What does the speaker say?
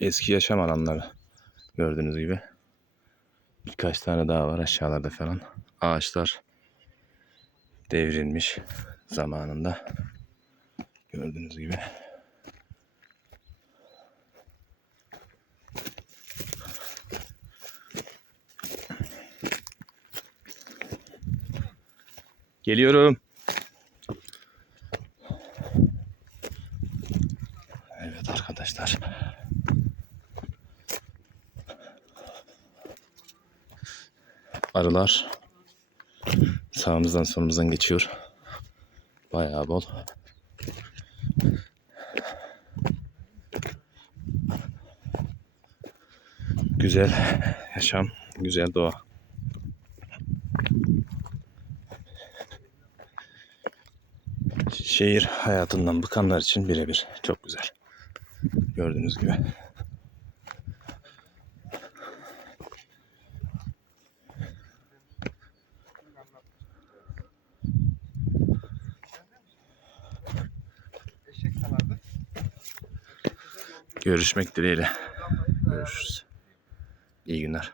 eski yaşam alanları gördüğünüz gibi. Birkaç tane daha var aşağılarda falan. Ağaçlar devrilmiş zamanında. Gördüğünüz gibi. Geliyorum. Evet arkadaşlar. Arılar sağımızdan solumuzdan geçiyor. Bayağı bol. Güzel yaşam, güzel doğa. Şehir hayatından bıkanlar için birebir. Çok güzel. Gördüğünüz gibi. Görüşmek dileğiyle. Görüşürüz. İyi günler.